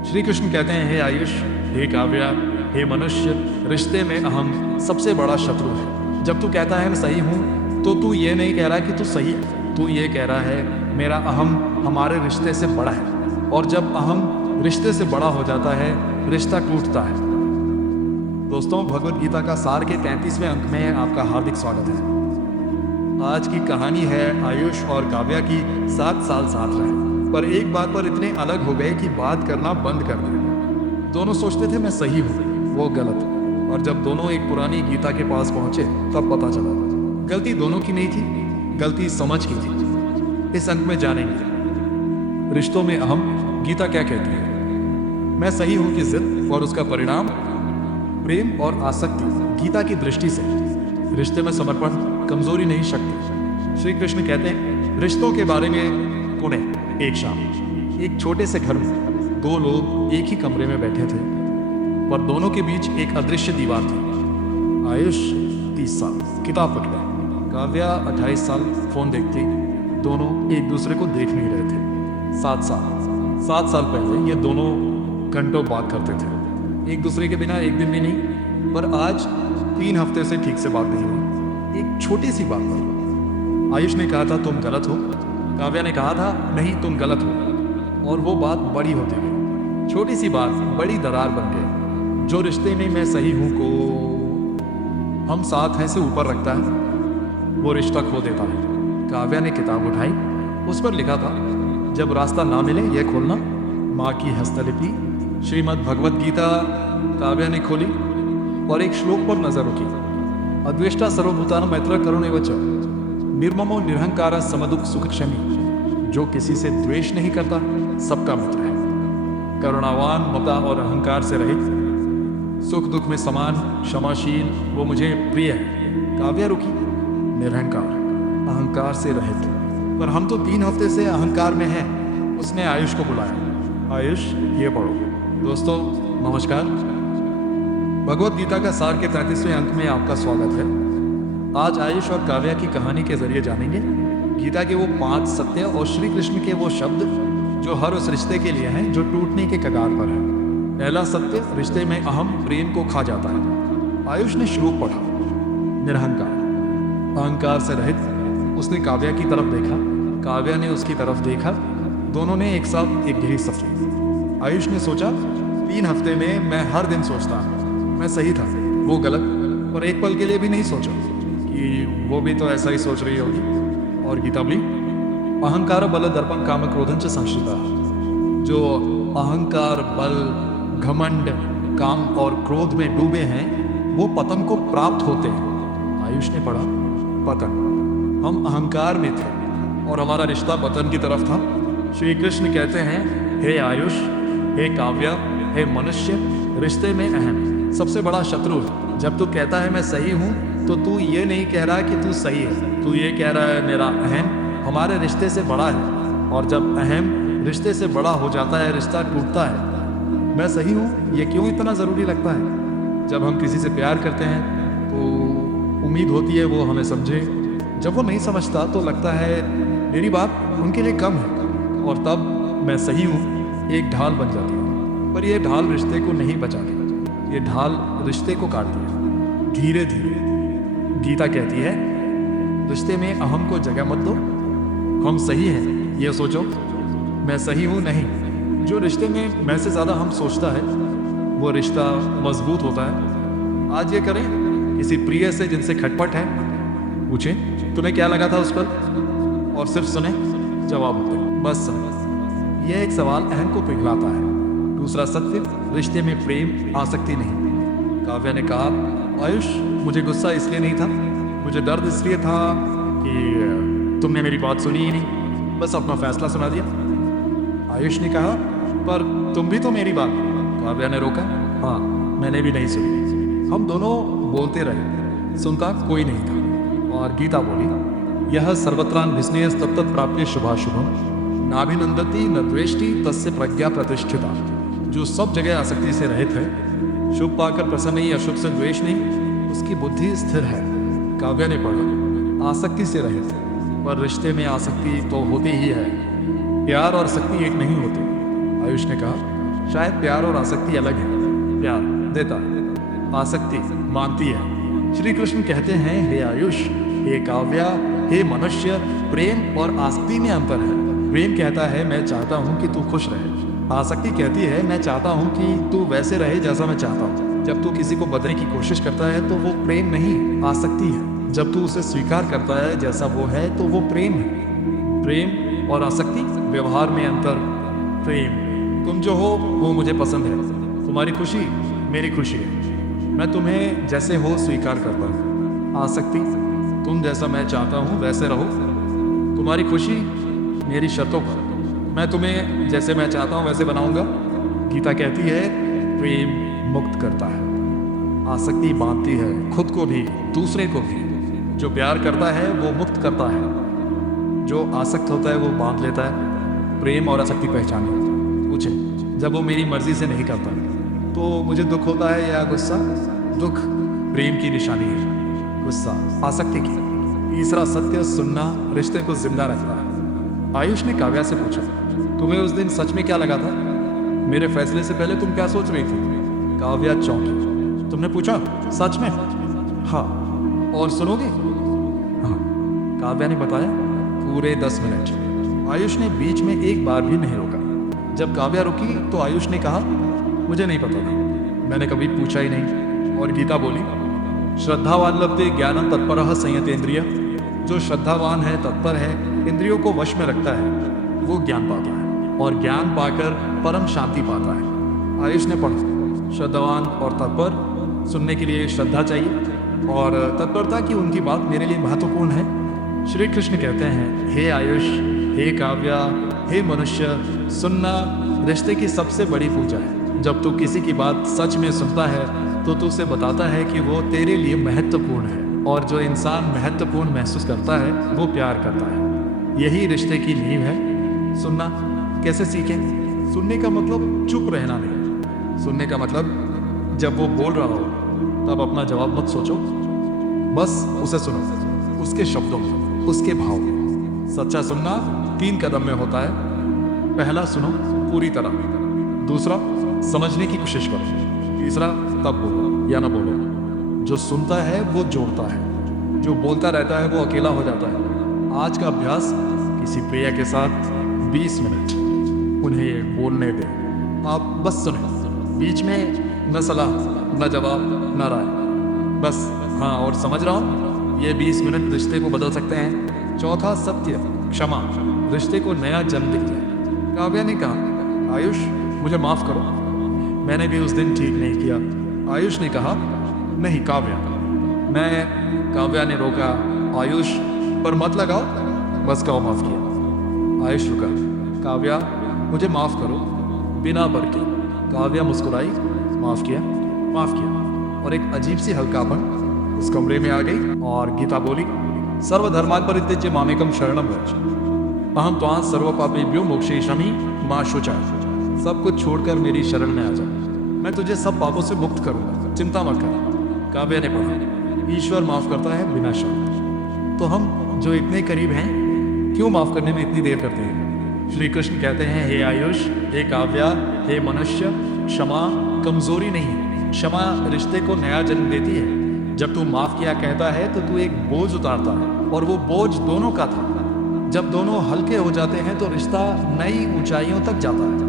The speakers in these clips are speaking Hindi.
श्री कृष्ण कहते हैं, हे आयुष, हे काव्या, हे मनुष्य, रिश्ते में अहम सबसे बड़ा शत्रु है। जब तू कहता है मैं सही हूँ, तो तू ये नहीं कह रहा कि तू सही है, तू ये कह रहा है मेरा अहम हमारे रिश्ते से बड़ा है। और जब अहम रिश्ते से बड़ा हो जाता है, रिश्ता टूटता है। दोस्तों, भगवद गीता का सार के 33वें अंक में आपका हार्दिक स्वागत है। आज की कहानी है आयुष और काव्या की 7 साल साथ रहे, पर एक बात पर इतने अलग हो गए कि बात करना बंद कर दिया। दोनों सोचते थे मैं सही हूँ, वो गलत। और जब दोनों एक पुरानी गीता के पास पहुंचे, तब पता चला गलती दोनों की नहीं थी, गलती समझ की थी। इस अंक में जानेंगे रिश्तों में अहम गीता क्या कहती है। मैं सही हूं की जिद और उसका परिणाम प्रेम और आसक्ति। गीता की दृष्टि से रिश्ते में समर्पण कमजोरी नहीं, शक्ति। श्री कृष्ण कहते हैं, रिश्तों के बारे में पुणे एक शाम एक छोटे से घर में 2 लोग एक ही कमरे में बैठे थे, पर दोनों के बीच एक अदृश्य दीवार थी। आयुष 30 साल किताब पढ़ रहे, काव्या 28 साल फोन देखती। दोनों एक दूसरे को देख नहीं रहे थे। 7 साल पहले ये दोनों घंटों बात करते थे, एक दूसरे के बिना एक दिन भी नहीं। पर आज 3 हफ्ते से ठीक से बात नहीं हुई, एक छोटी सी बात पर। आयुष ने कहा था तुम गलत हो, काव्या ने कहा था नहीं तुम गलत हो। और वो बात बड़ी होती गई, छोटी सी बात बड़ी दरार बन गई, जो रिश्ते में मैं सही हूं को हम साथ हैं से ऊपर रखता है, वो रिश्ता खो देता है। काव्या ने किताब उठाई, उस पर लिखा था, जब रास्ता ना मिले यह खोलना, माँ की हस्तलिपि श्रीमद् भगवद गीता। काव्या ने खोली और एक श्लोक पर नजर रखी, अद्वेष्टा सर्वभूतानां मैत्र करुणैव च, निर्ममो निरहंकार समदुख सुख क्षमी। जो किसी से द्वेष नहीं करता, सबका मित्र है, करुणावान, ममता और अहंकार से रहित, सुख दुख में समान, क्षमाशील, वो मुझे प्रिय है। काव्या रुकी, निरहंकार, अहंकार से रहित। पर हम तो 3 हफ्ते से अहंकार में हैं। उसने आयुष को बुलाया, आयुष ये पढ़ो। दोस्तों नमस्कार, भगवद गीता का सार के 33वें अंक में आपका स्वागत है। आज आयुष और काव्या की कहानी के जरिए जानेंगे गीता के वो 5 सत्य और श्री कृष्ण के वो शब्द जो हर उस रिश्ते के लिए हैं जो टूटने के कगार पर है। पहला सत्य, रिश्ते में अहम प्रेम को खा जाता है। आयुष ने श्लोक पढ़ा, निरहंकार, अहंकार से रहित। उसने काव्या की तरफ देखा, काव्या ने उसकी तरफ देखा। दोनों ने एक साथ एक गहरी सफर। आयुष ने सोचा, 3 हफ्ते में मैं हर दिन सोचता मैं सही था, वो गलत। और एक पल के लिए भी नहीं सोचा कि वो भी तो ऐसा ही सोच रही होगी। और गीता भी, अहंकार बल दर्पण काम क्रोधन च संश्रिता। जो अहंकार, बल, घमंड, काम और क्रोध में डूबे हैं, वो पतन को प्राप्त होते हैं। आयुष ने पढ़ा, पतन। हम अहंकार में थे और हमारा रिश्ता पतन की तरफ था। श्री कृष्ण कहते हैं, हे आयुष, हे काव्या, हे मनुष्य, रिश्ते में अहम सबसे बड़ा शत्रु है। जब तू कहता है मैं सही हूं, तो तू ये नहीं कह रहा कि तू सही है, तू ये कह रहा है मेरा अहम हमारे रिश्ते से बड़ा है। और जब अहम रिश्ते से बड़ा हो जाता है, रिश्ता टूटता है। मैं सही हूं ये क्यों इतना ज़रूरी लगता है? जब हम किसी से प्यार करते हैं तो उम्मीद होती है वो हमें समझे। जब वो नहीं समझता तो लगता है मेरी बात उनके लिए कम है, और तब मैं सही हूँ एक ढाल बन जाती है। पर यह ढाल रिश्ते को नहीं बचाती, ये ढाल रिश्ते को काटती है धीरे धीरे। गीता कहती है, रिश्ते में अहम को जगह मत दो, हम सही हैं ये सोचो, मैं सही हूँ नहीं। जो रिश्ते में मैं से ज़्यादा हम सोचता है, वो रिश्ता मजबूत होता है। आज ये करें, किसी प्रिय से जिनसे खटपट है, पूछें तुम्हें क्या लगा था उस पर, और सिर्फ सुने, जवाब दो, बस सुने। यह एक सवाल अहम को पिघलाता है। दूसरा सत्य, रिश्ते में प्रेम आसक्ति नहीं। काव्या ने कहा, आयुष मुझे गुस्सा इसलिए नहीं था, मुझे दर्द इसलिए था कि तुमने मेरी बात सुनी ही नहीं, बस अपना फैसला सुना दिया। आयुष ने कहा, पर तुम भी तो मेरी बात। काव्या ने रोका, हाँ मैंने भी नहीं सुनी। हम दोनों बोलते रहे, सुनता कोई नहीं था। और गीता बोली, यह सर्वत्रान विस्नेय तत्त प्राप्य शुभाशुभम, नाभिनंदती न द्वेष्टि तस्य प्रज्ञा प्रतिष्ठिता। जो सब जगह आसक्ति से रहित है, शुभ पाकर प्रसन्न नहीं, अशुभ से द्वेष नहीं, उसकी बुद्धि स्थिर है। काव्या ने पढ़ा, आसक्ति से रहित, पर रिश्ते में आसक्ति तो होती ही है, प्यार और शक्ति एक नहीं होती। आयुष ने कहा, शायद प्यार और आसक्ति अलग है। प्यार देता है, आसक्ति मानती है। श्री कृष्ण कहते हैं, हे आयुष, हे काव्या, हे मनुष्य, प्रेम और आसक्ति में अंतर है। प्रेम कहता है मैं चाहता हूँ कि तू खुश रहे। आसक्ति कहती है मैं चाहता हूँ कि तू वैसे रहे जैसा मैं चाहता हूँ। जब तू किसी को बदलने की कोशिश करता है तो वो प्रेम नहीं, आसक्ति है। जब तू उसे स्वीकार करता है जैसा वो है तो वो प्रेम है। प्रेम और आसक्ति, व्यवहार में अंतर। प्रेम, तुम जो हो वो मुझे पसंद है, तुम्हारी खुशी मेरी खुशी है, मैं तुम्हें जैसे हो स्वीकार करता हूँ। आसक्ति, तुम जैसा मैं चाहता हूँ वैसे रहो, तुम्हारी खुशी मेरी शर्तों पर, मैं तुम्हें जैसे मैं चाहता हूँ वैसे बनाऊंगा। गीता कहती है प्रेम मुक्त करता है, आसक्ति बांधती है, खुद को भी दूसरे को भी। जो प्यार करता है वो मुक्त करता है, जो आसक्त होता है वो बांध लेता है। प्रेम और आसक्ति पहचाने पूछे, जब वो मेरी मर्जी से नहीं करता तो मुझे दुख होता है या गुस्सा? दुख प्रेम की निशानी है, गुस्सा आसक्ति की। तीसरा सत्य, सुनना रिश्ते को जिंदा रखता है। आयुष ने काव्या से पूछा, तुम्हें उस दिन सच में क्या लगा था? मेरे फैसले से पहले तुम क्या सोच रही थी? काव्या चौंकी। तुमने पूछा, सच में? हाँ। और सुनोगे? हाँ। काव्या ने बताया, पूरे 10 मिनट। आयुष ने बीच में एक बार भी नहीं रोका। जब काव्या रुकी तो आयुष ने कहा, मुझे नहीं पता था, मैंने कभी पूछा ही नहीं। और गीता बोली, श्रद्धावान लभते ज्ञानं तत्परः संयतेन्द्रिय। जो श्रद्धावान है, तत्पर है, इंद्रियों को वश में रखता है, वो ज्ञान पाता है और ज्ञान पाकर परम शांति पाता है। आयुष ने पढ़ा, श्रद्धावान और तत्पर, सुनने के लिए श्रद्धा चाहिए और तत्परता की उनकी बात मेरे लिए महत्वपूर्ण है। श्री कृष्ण कहते हैं, हे आयुष, हे काव्या, हे मनुष्य, सुनना रिश्ते की सबसे बड़ी पूजा है। जब तू किसी की बात सच में सुनता है तो तू उसे बताता है कि वो तेरे लिए महत्वपूर्ण है, और जो इंसान महत्वपूर्ण महसूस करता है वो प्यार करता है। यही रिश्ते की नींव है। सुनना कैसे सीखें? सुनने का मतलब चुप रहना नहीं। सुनने का मतलब जब वो बोल रहा हो तब अपना जवाब मत सोचो, बस उसे सुनो, उसके शब्दों में, उसके भाव में। सच्चा सुनना 3 कदम में होता है। पहला, सुनो पूरी तरह। दूसरा, समझने की कोशिश करो। तीसरा, तब बोलो या ना बोलो। जो सुनता है वो जोड़ता है, जो बोलता रहता है वो अकेला हो जाता है। आज का अभ्यास, किसी प्रिय के साथ 20 मिनट उन्हें बोलने दें। आप बस सुने, बीच में न सलाह, न जवाब, न राय, बस हाँ और समझ रहा हूँ। ये 20 मिनट रिश्ते को बदल सकते हैं। चौथा सत्य, क्षमा, रिश्ते को नया जन्म देती है। काव्या ने कहा, आयुष मुझे माफ करो, मैंने भी उस दिन ठीक नहीं किया। आयुष ने कहा, नहीं काव्या। काव्या ने रोका, आयुष पर मत लगाओ, बस कहो माफ किया। आयुष रुका, काव्या मुझे माफ करो, बिना बर के। काव्या मुस्कुराई, माफ किया, माफ किया। और एक अजीब सी हल्कापन उस कमरे में आ गई और गीता बोली, सर्वधर्मान् परित्यज्य मामेकं शरणं व्रज, अहम त्वां सर्वपापेभ्यो मोक्षयिष्यामि मा शुचः। सब कुछ छोड़कर मेरी शरण में आ जा, मैं तुझे सब पापों से मुक्त करूंगा, चिंता मत कर। काव्या ने पढ़ा, ईश्वर माफ करता है बिना शर्त। तो हम जो इतने करीब हैं, क्यों माफ करने में इतनी देर करते हैं? श्री कृष्ण कहते हैं, हे आयुष, हे काव्या, हे मनुष्य, क्षमा कमजोरी नहीं है, क्षमा रिश्ते को नया जन्म देती है। जब तू माफ किया कहता है तो तू एक बोझ उतारता है, और वो बोझ दोनों का था। जब दोनों हल्के हो जाते हैं तो रिश्ता नई ऊंचाइयों तक जाता है।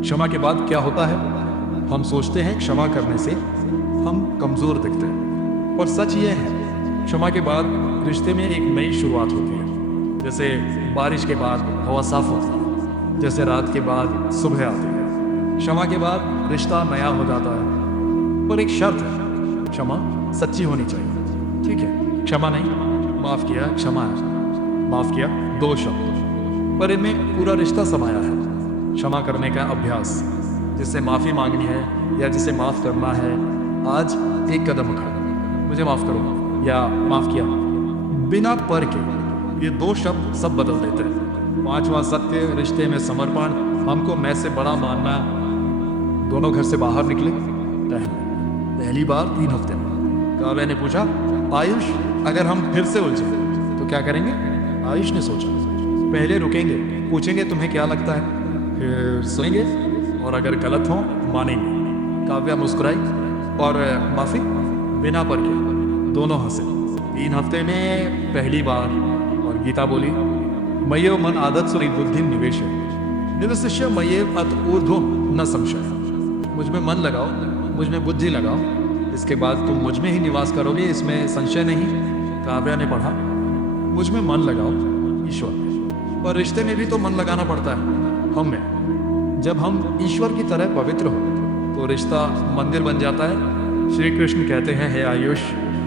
क्षमा के बाद क्या होता है? हम सोचते हैं क्षमा करने से हम कमजोर दिखते हैं, और सच ये है, क्षमा के बाद रिश्ते में एक नई शुरुआत होती है। जैसे बारिश के बाद हवा साफ होती है, जैसे रात के बाद सुबह आती है। क्षमा के बाद रिश्ता नया हो जाता है, पर एक शर्त है, क्षमा सच्ची होनी चाहिए। ठीक है, क्षमा नहीं, माफ किया, क्षमा है, माफ किया, 2 शब्द, पर इनमें पूरा रिश्ता समाया है। क्षमा करने का अभ्यास, जिससे माफ़ी मांगनी है या जिसे माफ़ करना है, आज एक कदम उठा, मुझे माफ़ करो या माफ़ किया, बिना पर के। ये 2 शब्द सब बदल देते हैं। 5वां सत्य, रिश्ते में समर्पण। हमको मैं से बड़ा मानना। दोनों घर से बाहर निकले, पहली बार 3 हफ्ते में। काव्या ने पूछा, आयुष अगर हम फिर से उलझे तो क्या करेंगे? आयुष ने सोचा, पहले रुकेंगे, पूछेंगे तुम्हें क्या लगता है, फिर सोएंगे, और अगर गलत हो मानेंगे। काव्या मुस्कुराई और माफी बिना पर के दोनों हंसे। 3 हफ्ते में पहली बार। और गीता बोली, मय्यो मन आदत सुरी बुद्धि निवेश निवशिष्य मय्येव अत ऊर्ध्वं न संशय। मुझ में मन लगाओ, मुझ में बुद्धि लगाओ, इसके बाद तुम मुझ में ही निवास करोगे, इसमें संशय नहीं। काव्या ने पढ़ा, मुझ में मन लगाओ ईश्वर में। पर रिश्ते में भी तो मन लगाना पड़ता है हम में। जब हम ईश्वर की तरह पवित्र हो तो रिश्ता मंदिर बन जाता है। श्री कृष्ण कहते हैं, हे आयुष,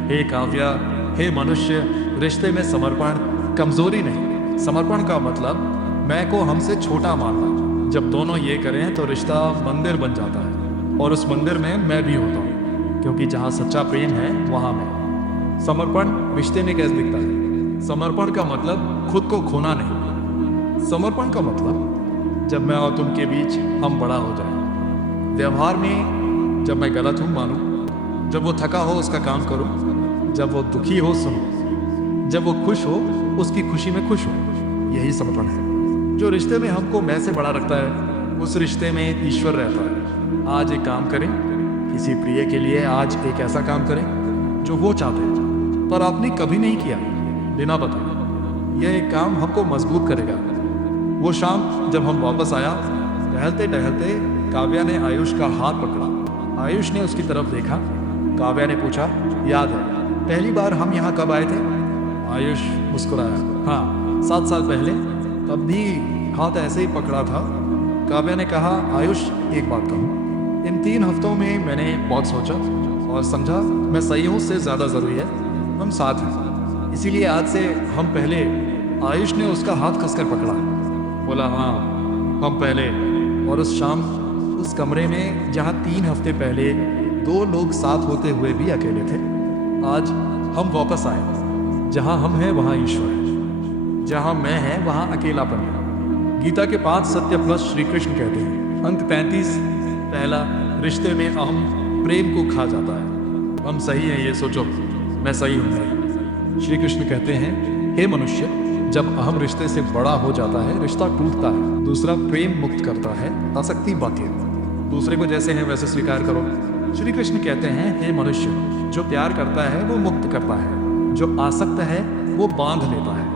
हे काव्या, हे मनुष्य, रिश्ते में समर्पण कमजोरी नहीं। समर्पण का मतलब मैं को हमसे छोटा मानना। जब दोनों ये करें तो रिश्ता मंदिर बन जाता है और उस मंदिर में मैं भी होता हूँ, क्योंकि जहाँ सच्चा प्रेम है वहाँ मैं। समर्पण रिश्ते में कैसे दिखता है? समर्पण का मतलब खुद को खोना नहीं। समर्पण का मतलब जब मैं और तुम के बीच हम बड़ा हो जाए। व्यवहार में जब मैं गलत हूँ मानूं, जब वो थका हो उसका काम करूं, जब वो दुखी हो सुनो, जब वो खुश हो उसकी खुशी में खुश हो। यही समर्पण है जो रिश्ते में हमको मैं से बड़ा रखता है। उस रिश्ते में ईश्वर रहता है। आज एक काम करें किसी प्रिय के लिए, आज एक ऐसा काम करें जो वो चाहते हैं पर आपने कभी नहीं किया बिना बताए। यह एक काम हमको मजबूत करेगा। वो शाम जब हम वापस आया, टहलते टहलते काव्या ने आयुष का हाथ पकड़ा। आयुष ने उसकी तरफ देखा। काव्या ने पूछा, याद है पहली बार हम यहाँ कब आए थे? आयुष मुस्कुराया, हाँ 7 साल पहले, तब भी हाथ ऐसे ही पकड़ा था। काव्या ने कहा, आयुष एक बात कहूँ, इन 3 हफ्तों में मैंने बहुत सोचा और समझा मैं सही हूँ उससे ज़्यादा ज़रूरी है हम साथ हैं। इसीलिए आज से हम पहले। आयुष ने उसका हाथ कसकर पकड़ा, बोला, हाँ हम पहले। और उस शाम उस कमरे में जहाँ 3 हफ्ते पहले 2 लोग साथ होते हुए भी अकेले थे, आज हम वापस आए। जहाँ हम हैं वहाँ ईश्वर है, जहाँ मैं है वहाँ अकेलापन है। गीता के 5 सत्य प्लस श्री कृष्ण कहते हैं। अंक 35। पहला, रिश्ते में अहम प्रेम को खा जाता है। हम सही हैं ये सोचो, मैं सही हूँ नहीं। श्री कृष्ण कहते हैं, हे मनुष्य, जब अहम रिश्ते से बड़ा हो जाता है रिश्ता टूटता है। दूसरा, प्रेम मुक्त करता है, आसक्ति बाकी है। दूसरे को जैसे हैं वैसे स्वीकार करो। श्री कृष्ण कहते हैं, हे मनुष्य, जो प्यार करता है वो मुक्त करता है, जो आसक्त है वो बांध लेता है।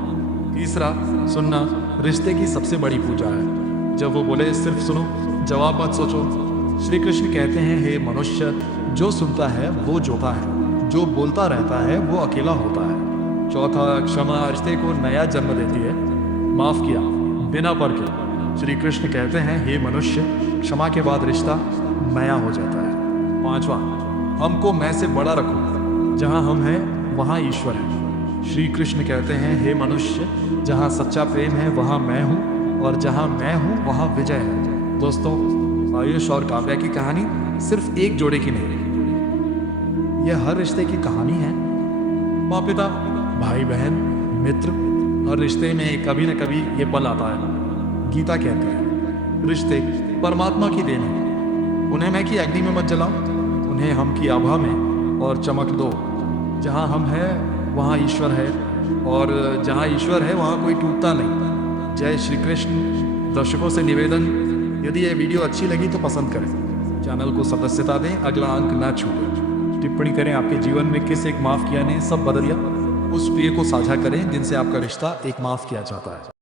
तीसरा, सुनना रिश्ते की सबसे बड़ी पूजा है। जब वो बोले सिर्फ सुनो, जवाब मत सोचो। श्री कृष्ण कहते हैं, हे मनुष्य, जो सुनता है वो जोता है, जो बोलता रहता है वो अकेला होता है। चौथा, क्षमा रिश्ते को नया जन्म देती है। माफ किया बिना पर के। श्री कृष्ण कहते हैं, हे मनुष्य, क्षमा के बाद रिश्ता नया हो जाता है। 5वां, हमको मैं से बड़ा रखो। जहाँ हम हैं वहाँ ईश्वर है। श्री कृष्ण कहते हैं, हे मनुष्य, जहाँ सच्चा प्रेम है वहाँ मैं हूँ और जहाँ मैं हूँ वहाँ विजय है। दोस्तों, आयुष और काव्या की कहानी सिर्फ एक जोड़े की नहीं, यह हर रिश्ते की कहानी है। माँ पिता, भाई बहन, मित्र, हर रिश्ते में कभी न कभी ये पल आता है। गीता कहती है, रिश्ते परमात्मा की देन है, उन्हें मैं की अग्नि में मत जलाओ, उन्हें हम की आभा में और चमक दो। जहाँ हम हैं वहाँ ईश्वर है और जहाँ ईश्वर है वहाँ कोई टूटता नहीं। जय श्री कृष्ण। दर्शकों से निवेदन, यदि ये वीडियो अच्छी लगी तो पसंद करें, चैनल को सदस्यता दें, अगला अंक ना छूटें। टिप्पणी करें आपके जीवन में किस एक माफ़ किया ने सब बदल दिया, उस प्रिय को साझा करें जिनसे आपका रिश्ता एक माफ़ किया जाता है।